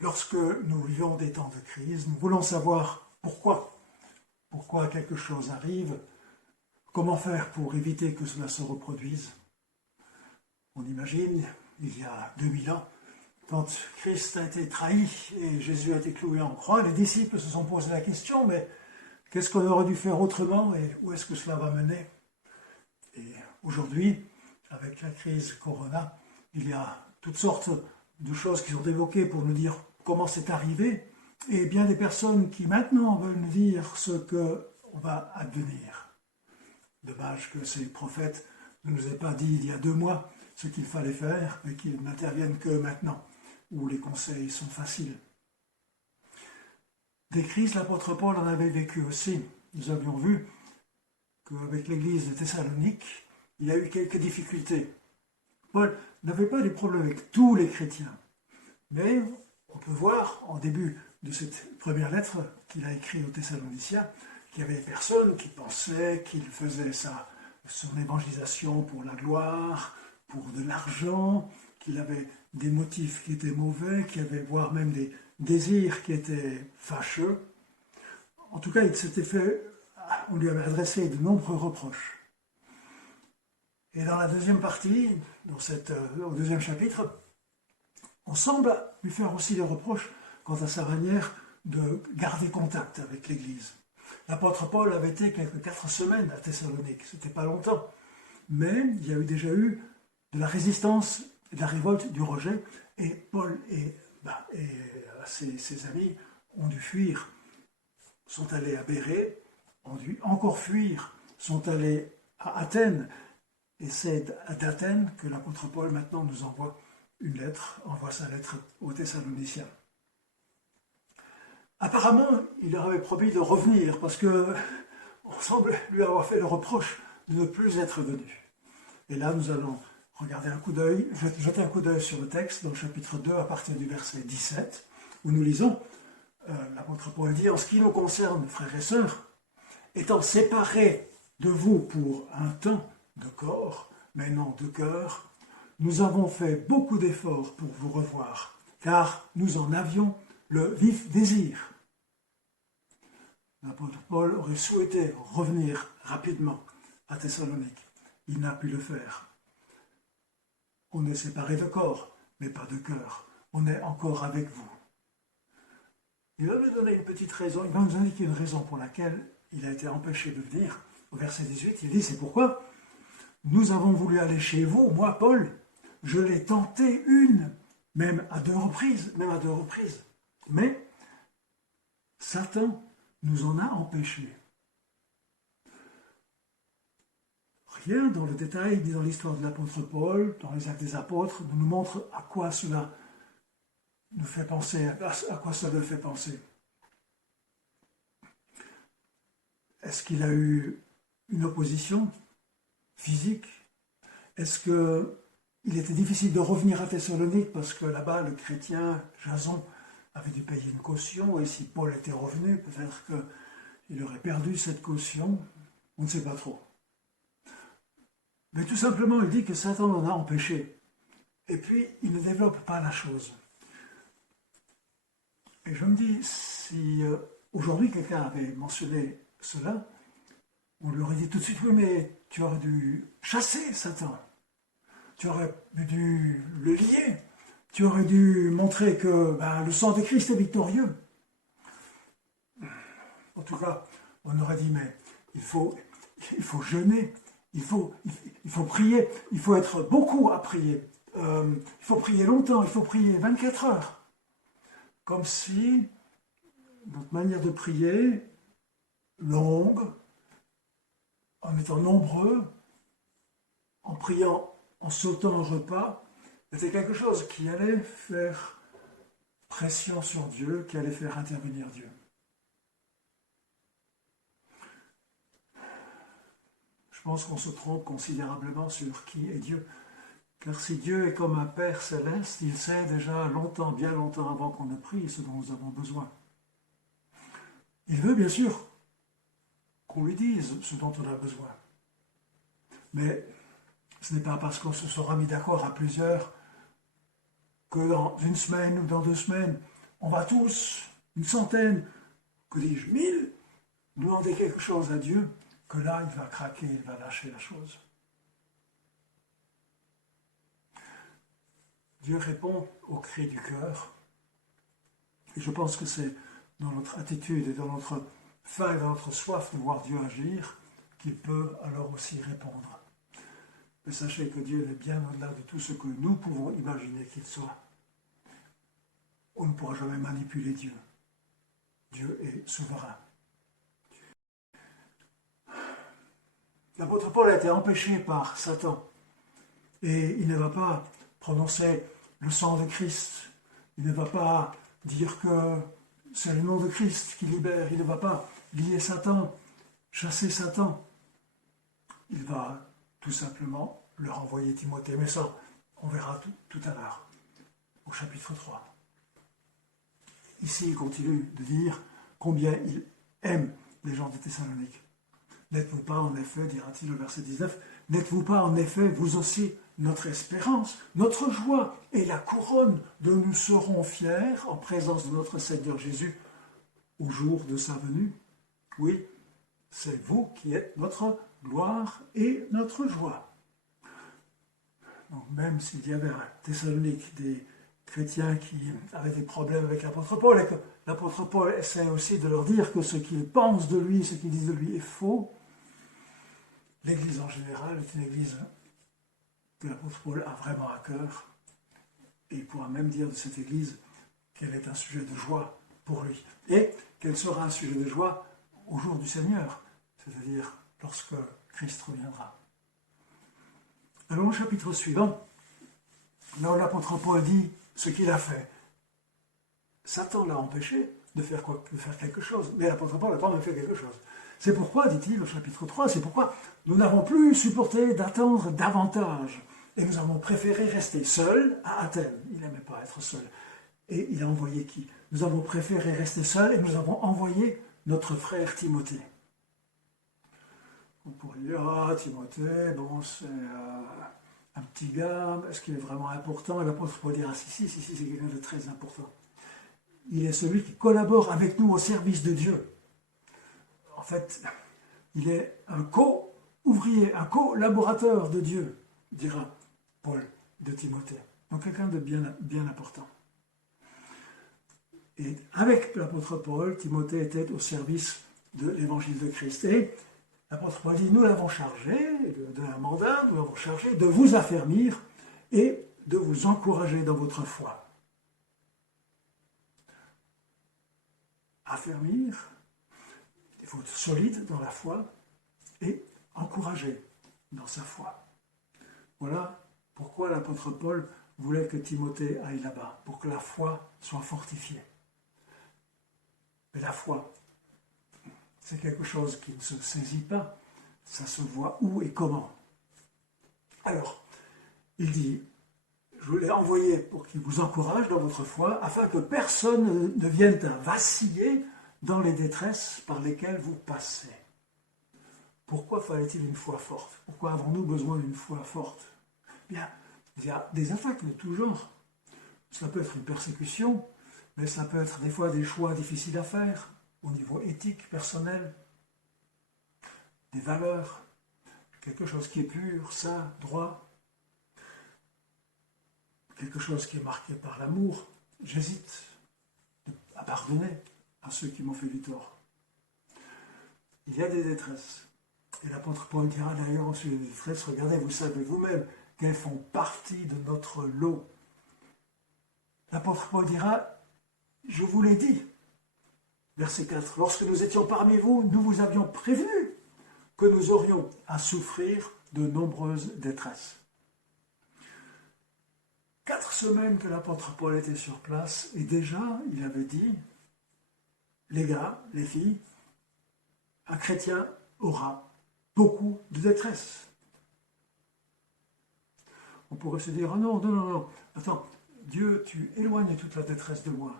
Lorsque nous vivons des temps de crise, nous voulons savoir pourquoi quelque chose arrive, comment faire pour éviter que cela se reproduise. On imagine, il y a 2000 ans, quand Christ a été trahi et Jésus a été cloué en croix, les disciples se sont posé la question, mais qu'est-ce qu'on aurait dû faire autrement et où est-ce que cela va mener? Et aujourd'hui, avec la crise Corona, il y a toutes sortes de choses qui sont évoquées pour nous dire comment c'est arrivé, et bien des personnes qui maintenant veulent nous dire ce qu'on va advenir. Dommage que ces prophètes ne nous aient pas dit il y a 2 mois ce qu'il fallait faire, et qu'ils n'interviennent que maintenant, où les conseils sont faciles. Des crises, l'apôtre Paul en avait vécu aussi. Nous avions vu qu'avec l'église de Thessalonique, il y a eu quelques difficultés. Paul n'avait pas des problèmes avec tous les chrétiens, mais on peut voir en début de cette première lettre qu'il a écrite aux Thessaloniciens qu'il y avait des personnes qui pensaient qu'il faisait son évangélisation pour la gloire, pour de l'argent, qu'il avait des motifs qui étaient mauvais, qu'il y avait voire même des désirs qui étaient fâcheux. En tout cas, on lui avait adressé de nombreux reproches. Et dans la deuxième partie, au deuxième chapitre, on semble lui faire aussi des reproches quant à sa manière de garder contact avec l'Église. L'apôtre Paul avait été 4 semaines à Thessalonique, c'était pas longtemps, mais il y a déjà eu de la résistance, de la révolte, du rejet, et Paul et ses amis ont dû fuir, sont allés à Bérée, ont dû encore fuir, sont allés à Athènes, et c'est d'Athènes que l'apôtre Paul maintenant nous envoie sa lettre aux Thessaloniciens. Apparemment, il leur avait promis de revenir parce que on semble lui avoir fait le reproche de ne plus être venu. Et là, nous allons jeter un coup d'œil sur le texte dans le chapitre 2 à partir du verset 17, où nous lisons, l'apôtre Paul dit, « En ce qui nous concerne, frères et sœurs, étant séparés de vous pour un temps de corps, mais non de cœur, nous avons fait beaucoup d'efforts pour vous revoir, car nous en avions le vif désir. » L'apôtre Paul aurait souhaité revenir rapidement à Thessalonique. Il n'a pu le faire. On est séparés de corps, mais pas de cœur. On est encore avec vous. Il va nous donner une petite raison, il va nous indiquer une raison pour laquelle il a été empêché de venir. Au verset 18, il dit, c'est pourquoi nous avons voulu aller chez vous, moi, Paul, je l'ai tenté même à deux reprises. Mais Satan nous en a empêchés. Rien dans le détail, ni dans l'histoire de l'apôtre Paul, dans les actes des apôtres, ne nous montre à quoi cela nous fait penser, à quoi cela le fait penser. Est-ce qu'il a eu une opposition physique? Est-ce qu'il était difficile de revenir à Thessalonique parce que là-bas, le chrétien Jason avait dû payer une caution, et si Paul était revenu, peut-être qu'il aurait perdu cette caution? On ne sait pas trop. Mais tout simplement, il dit que Satan en a empêché. Et puis, il ne développe pas la chose. Et je me dis, si aujourd'hui quelqu'un avait mentionné cela, on lui aurait dit tout de suite, oui, mais tu aurais dû chasser Satan. Tu aurais dû le lier. Tu aurais dû montrer que le sang de Christ est victorieux. En tout cas, on aurait dit, mais il faut jeûner, il faut prier, il faut être beaucoup à prier. Il faut prier longtemps, il faut prier 24 heures. Comme si notre manière de prier, longue, en étant nombreux, en priant, en sautant un repas, était quelque chose qui allait faire pression sur Dieu, qui allait faire intervenir Dieu. Je pense qu'on se trompe considérablement sur qui est Dieu. Car si Dieu est comme un Père céleste, il sait déjà longtemps, bien longtemps avant qu'on ne prie, ce dont nous avons besoin. Il veut bien sûr qu'on lui dise ce dont on a besoin. Mais ce n'est pas parce qu'on se sera mis d'accord à plusieurs que dans 1 semaine ou dans 2 semaines, on va tous, une centaine, que dis-je, 1000, demander quelque chose à Dieu, que là, il va craquer, il va lâcher la chose. Dieu répond au cri du cœur. Et je pense que c'est dans notre attitude et dans notre faim et dans notre soif de voir Dieu agir qu'il peut alors aussi répondre. Mais sachez que Dieu est bien au-delà de tout ce que nous pouvons imaginer qu'il soit. On ne pourra jamais manipuler Dieu. Dieu est souverain. L'apôtre Paul a été empêché par Satan. Et il ne va pas prononcer le sang de Christ. Il ne va pas dire que c'est le nom de Christ qui libère. Il ne va pas lier Satan, chasser Satan. Il va tout simplement leur envoyer Timothée. Mais ça, on verra tout à l'heure, au chapitre 3. Ici, il continue de dire combien il aime les gens de Thessalonique. N'êtes-vous pas en effet, dira-t-il au verset 19, n'êtes-vous pas en effet, vous aussi, notre espérance, notre joie et la couronne dont nous serons fiers en présence de notre Seigneur Jésus au jour de sa venue? Oui, c'est vous qui êtes notre gloire et notre joie. Donc même s'il y avait à Thessalonique des chrétiens qui avaient des problèmes avec l'apôtre Paul, et que l'apôtre Paul essaie aussi de leur dire que ce qu'ils pensent de lui, ce qu'ils disent de lui est faux, l'Église en général est une Église que l'apôtre Paul a vraiment à cœur, et il pourra même dire de cette Église qu'elle est un sujet de joie pour lui, et qu'elle sera un sujet de joie au jour du Seigneur, c'est-à-dire lorsque Christ reviendra. Alors au chapitre suivant, là où l'apôtre Paul dit ce qu'il a fait, Satan l'a empêché de faire quelque chose, mais l'apôtre Paul a quand même fait quelque chose. C'est pourquoi, dit-il au chapitre 3, c'est pourquoi nous n'avons plus supporté d'attendre davantage, et nous avons préféré rester seuls à Athènes. Il n'aimait pas être seul. Et il a envoyé qui? Nous avons préféré rester seuls, et nous avons envoyé notre frère Timothée. On pourrait dire, ah, Timothée, bon, c'est un petit gars, est-ce qu'il est vraiment important? Et l'apôtre pourrait dire, ah si, c'est quelqu'un de très important. Il est celui qui collabore avec nous au service de Dieu. En fait, il est un co-ouvrier, un collaborateur de Dieu, dira Paul de Timothée. Donc quelqu'un de bien important. Et avec l'apôtre Paul, Timothée était au service de l'évangile de Christ. Et l'apôtre Paul dit, nous l'avons chargé, de un mandat, nous l'avons chargé de vous affermir et de vous encourager dans votre foi. Affermir, il faut être solide dans la foi et encouragé dans sa foi. Voilà pourquoi l'apôtre Paul voulait que Timothée aille là-bas, pour que la foi soit fortifiée. Mais la foi, c'est quelque chose qui ne se saisit pas, ça se voit où et comment. Alors, il dit, je vous l'ai envoyé pour qu'il vous encourage dans votre foi, afin que personne ne vienne à vaciller dans les détresses par lesquelles vous passez. Pourquoi fallait-il une foi forte? Pourquoi avons-nous besoin d'une foi forte? Bien, il y a des attaques de tout genre. Ça peut être une persécution, mais ça peut être des fois des choix difficiles à faire, au niveau éthique, personnel, des valeurs, quelque chose qui est pur, sain, droit, quelque chose qui est marqué par l'amour. J'hésite à pardonner à ceux qui m'ont fait du tort. Il y a des détresses. Et l'apôtre Paul dira d'ailleurs au sujet des détresses, regardez, vous savez vous-même qu'elles font partie de notre lot. L'apôtre Paul dira, je vous l'ai dit, verset 4, lorsque nous étions parmi vous, nous vous avions prévenu que nous aurions à souffrir de nombreuses détresses. 4 semaines que l'apôtre Paul était sur place, et déjà, il avait dit, les gars, les filles, un chrétien aura beaucoup de détresse. On pourrait se dire, oh non, attends, Dieu, tu éloignes toute la détresse de moi.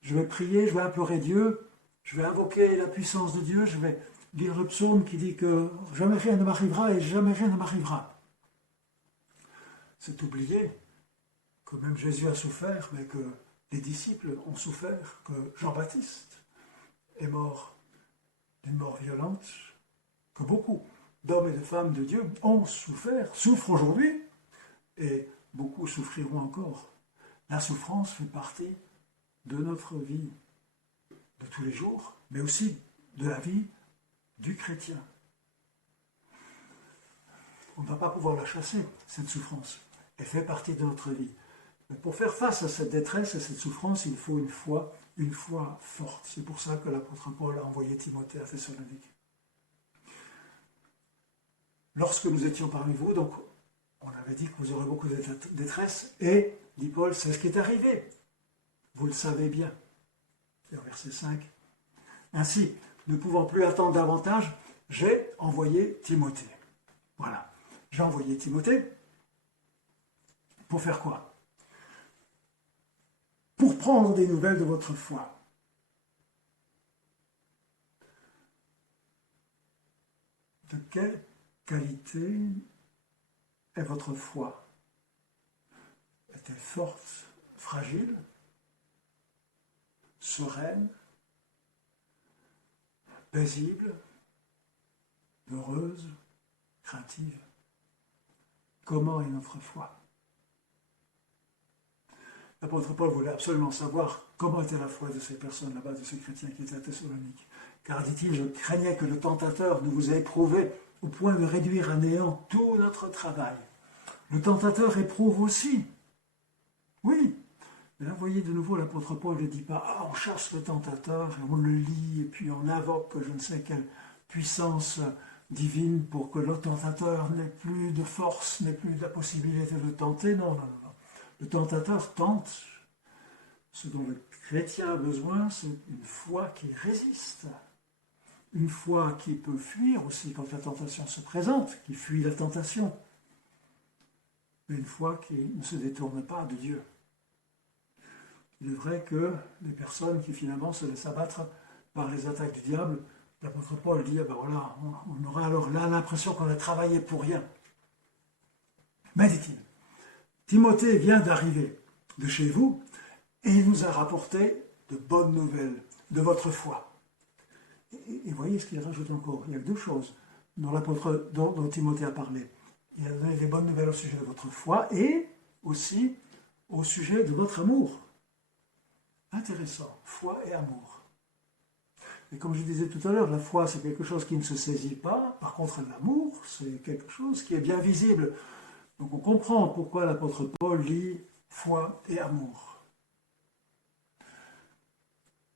Je vais prier, je vais implorer Dieu, je vais invoquer la puissance de Dieu, je vais lire le psaume qui dit que jamais rien ne m'arrivera et jamais rien ne m'arrivera. C'est oublier que même Jésus a souffert, mais que les disciples ont souffert, que Jean-Baptiste est mort d'une mort violente, que beaucoup d'hommes et de femmes de Dieu ont souffert, souffrent aujourd'hui, et beaucoup souffriront encore. La souffrance fait partie de notre vie de tous les jours, mais aussi de la vie du chrétien. On ne va pas pouvoir la chasser, cette souffrance. Elle fait partie de notre vie. Mais pour faire face à cette détresse et cette souffrance, il faut une foi forte. C'est pour ça que l'apôtre Paul a envoyé Timothée à Thessalonique. Lorsque nous étions parmi vous, donc on avait dit que vous aurez beaucoup de détresse, et, dit Paul, c'est ce qui est arrivé. Vous le savez bien. C'est au verset 5. Ainsi, ne pouvant plus attendre davantage, j'ai envoyé Timothée. Voilà. J'ai envoyé Timothée pour faire quoi? Pour prendre des nouvelles de votre foi. De quelle qualité est votre foi? Est-elle forte, fragile, sereine, paisible, heureuse, craintive? Comment est notre foi? L'apôtre Paul voulait absolument savoir comment était la foi de ces personnes là-bas, de ces chrétiens qui étaient à Thessalonique. Car, dit-il, je craignais que le tentateur ne vous ait éprouvé au point de réduire à néant tout notre travail. Le tentateur éprouve aussi. Oui. Mais là, vous voyez, de nouveau, l'apôtre Paul ne dit pas « Ah, on chasse le tentateur, et on le lit, et puis on invoque je ne sais quelle puissance divine pour que le tentateur n'ait plus de force, n'ait plus de la possibilité de tenter. » Non, non, non. Le tentateur tente. Ce dont le chrétien a besoin, c'est une foi qui résiste. Une foi qui peut fuir aussi quand la tentation se présente, qui fuit la tentation. Mais une foi qui ne se détourne pas de Dieu. Il est vrai que les personnes qui finalement se laissent abattre par les attaques du diable, l'apôtre Paul dit, ben voilà, on aura alors là l'impression qu'on a travaillé pour rien. Mais dit-il, Timothée vient d'arriver de chez vous et il nous a rapporté de bonnes nouvelles de votre foi. Et voyez ce qu'il rajoute encore. Il y a deux choses dont Timothée a parlé. Il a donné des bonnes nouvelles au sujet de votre foi et aussi au sujet de votre amour. Intéressant, foi et amour. Et comme je disais tout à l'heure, la foi c'est quelque chose qui ne se saisit pas. Par contre, l'amour c'est quelque chose qui est bien visible. Donc on comprend pourquoi l'apôtre Paul lit foi et amour.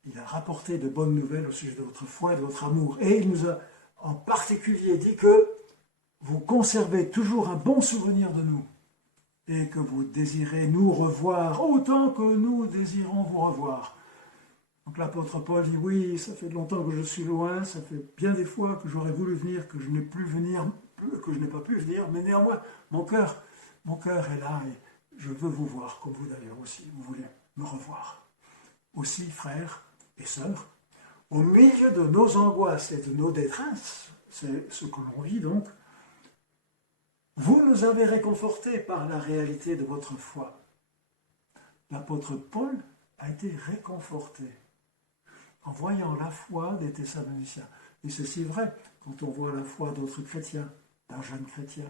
Il a rapporté de bonnes nouvelles au sujet de votre foi et de votre amour. Et il nous a en particulier dit que vous conservez toujours un bon souvenir de nous et que vous désirez nous revoir autant que nous désirons vous revoir. Donc l'apôtre Paul dit oui, ça fait longtemps que je suis loin, ça fait bien des fois que j'aurais voulu venir, que je n'ai pas pu venir, mais néanmoins mon cœur est là et je veux vous voir, comme vous d'ailleurs aussi, vous voulez me revoir. Aussi, frères et sœurs, au milieu de nos angoisses et de nos détresses, c'est ce que l'on vit donc, vous nous avez réconfortés par la réalité de votre foi. L'apôtre Paul a été réconforté en voyant la foi des Thessaloniciens. Et c'est si vrai quand on voit la foi d'autres chrétiens, d'un jeune chrétien,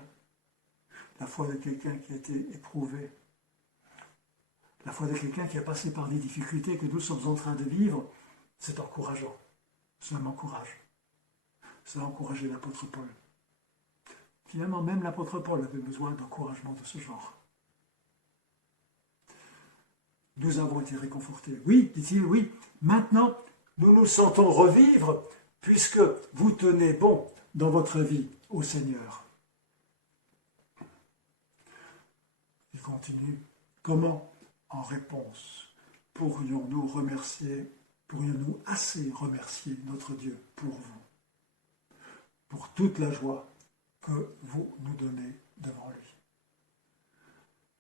la foi de quelqu'un qui a été éprouvé, la foi de quelqu'un qui a passé par des difficultés que nous sommes en train de vivre, c'est encourageant. Cela m'encourage. Cela a encouragé l'apôtre Paul. Finalement, même l'apôtre Paul avait besoin d'encouragement de ce genre. Nous avons été réconfortés. Oui, dit-il, oui. Maintenant, nous nous sentons revivre puisque vous tenez bon dans votre vie au Seigneur. Il continue. Comment, en réponse, pourrions-nous assez remercier notre Dieu pour vous, pour toute la joie que vous nous donnez devant lui.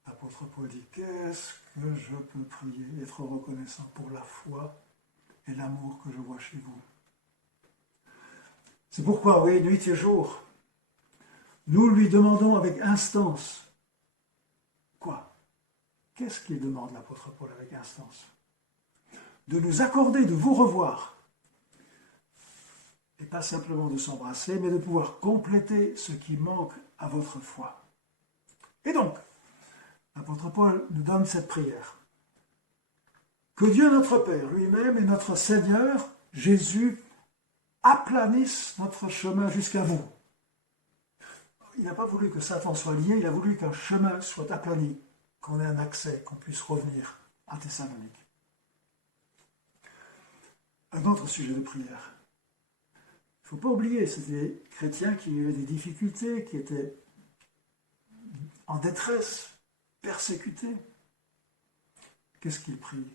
L'apôtre Paul dit, qu'est-ce que je peux prier, être reconnaissant pour la foi et l'amour que je vois chez vous. C'est pourquoi, oui, nuit et jour, nous lui demandons avec instance, quoi? qu'est-ce qu'il demande l'apôtre Paul avec instance? De nous accorder de vous revoir. Et pas simplement de s'embrasser, mais de pouvoir compléter ce qui manque à votre foi. Et donc, l'apôtre Paul nous donne cette prière. Que Dieu notre Père lui-même et notre Seigneur, Jésus, aplanissent notre chemin jusqu'à vous. Il n'a pas voulu que Satan soit lié, il a voulu qu'un chemin soit aplani, qu'on ait un accès, qu'on puisse revenir à Thessalonique. Un autre sujet de prière. Il ne faut pas oublier, c'était des chrétiens qui avaient des difficultés, qui étaient en détresse, persécutés. Qu'est-ce qu'ils prient?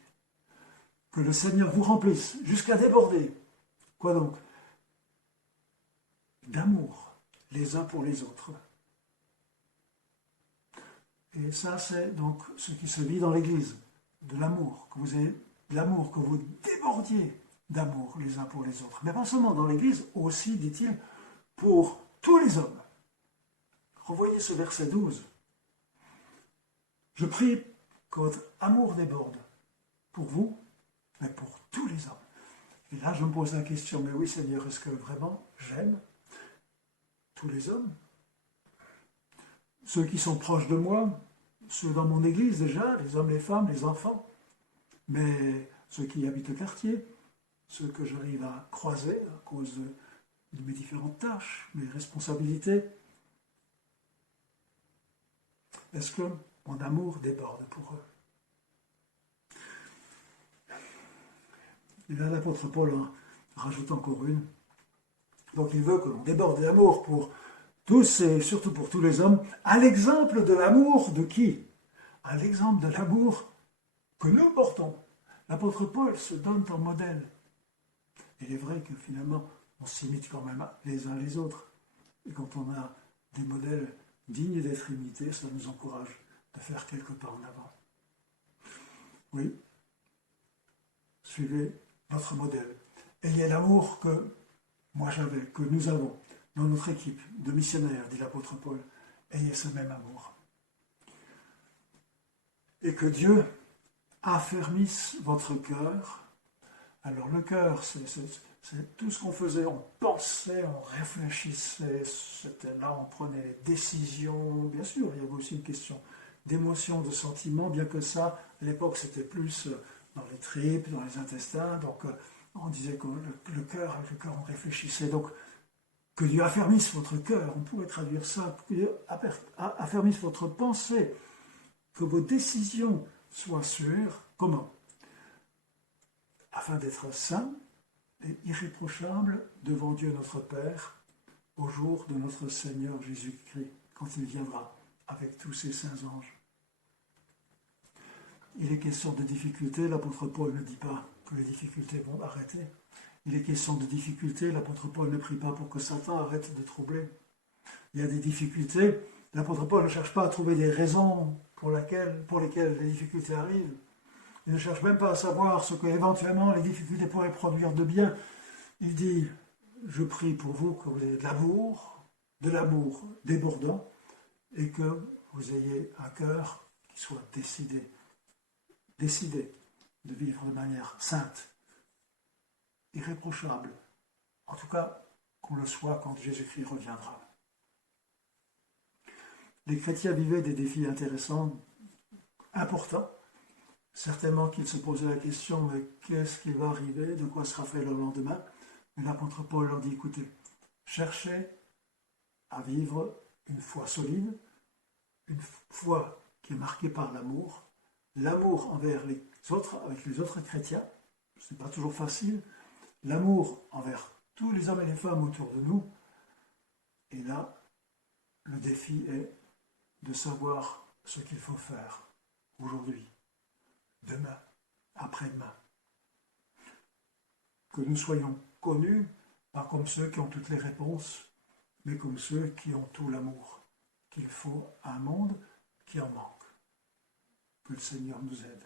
Que le Seigneur vous remplisse jusqu'à déborder. Quoi donc? D'amour, les uns pour les autres. Et ça, c'est donc ce qui se vit dans l'Église, de l'amour, que vous ayez de l'amour, que vous débordiez d'amour les uns pour les autres. Mais pas seulement dans l'Église, aussi, dit-il, pour tous les hommes. Revoyez ce verset 12. Je prie que votre amour déborde pour vous, mais pour tous les hommes. Et là, je me pose la question, mais oui Seigneur, est-ce que vraiment j'aime tous les hommes? Ceux qui sont proches de moi, ceux dans mon église déjà, les hommes, les femmes, les enfants, mais ceux qui habitent le quartier, ceux que j'arrive à croiser à cause de mes différentes tâches, mes responsabilités. Est-ce que mon amour déborde pour eux? Et là, l'apôtre Paul en rajoute encore une. Donc il veut que l'on déborde d'amour pour tous et surtout pour tous les hommes, à l'exemple de l'amour de qui? À l'exemple de l'amour que nous portons. L'apôtre Paul se donne en modèle. Il est vrai que finalement, on s'imite quand même les uns les autres. Et quand on a des modèles dignes d'être imités, ça nous encourage de faire quelques pas en avant. Oui, suivez votre modèle. Ayez l'amour que moi j'avais, que nous avons dans notre équipe de missionnaires, dit l'apôtre Paul. Ayez ce même amour. Et que Dieu affermisse votre cœur. Alors le cœur, c'est tout ce qu'on faisait, on pensait, on réfléchissait, c'était là, on prenait les décisions. Bien sûr, il y avait aussi une question d'émotion, de sentiment, bien que ça, à l'époque, c'était plus dans les tripes, dans les intestins, donc on disait que le cœur, on réfléchissait. Donc, que Dieu affermisse votre cœur, on pourrait traduire ça, que Dieu affermisse votre pensée, que vos décisions soient sûres. Comment? Afin d'être saints et irréprochables devant Dieu notre Père au jour de notre Seigneur Jésus-Christ, quand il viendra avec tous ses saints anges. Il est question de difficultés, l'apôtre Paul ne dit pas que les difficultés vont arrêter. Il est question de difficultés, l'apôtre Paul ne prie pas pour que Satan arrête de troubler. Il y a des difficultés, l'apôtre Paul ne cherche pas à trouver des raisons pour lesquelles les difficultés arrivent. Il ne cherche même pas à savoir ce que éventuellement les difficultés pourraient produire de bien. Il dit, je prie pour vous que vous ayez de l'amour débordant, et que vous ayez un cœur qui soit décidé de vivre de manière sainte, irréprochable. En tout cas, qu'on le soit quand Jésus-Christ reviendra. Les chrétiens vivaient des défis intéressants, importants. Certainement qu'ils se posaient la question, mais qu'est-ce qui va arriver? De quoi sera fait le lendemain? Mais l'apôtre Paul leur dit, écoutez, cherchez à vivre une foi solide, une foi qui est marquée par l'amour envers les autres, avec les autres chrétiens, ce n'est pas toujours facile, l'amour envers tous les hommes et les femmes autour de nous, et là, le défi est de savoir ce qu'il faut faire aujourd'hui, demain, après-demain. Que nous soyons connus, pas comme ceux qui ont toutes les réponses, mais comme ceux qui ont tout l'amour qu'il faut à un monde qui en manque. Que le Seigneur nous aide.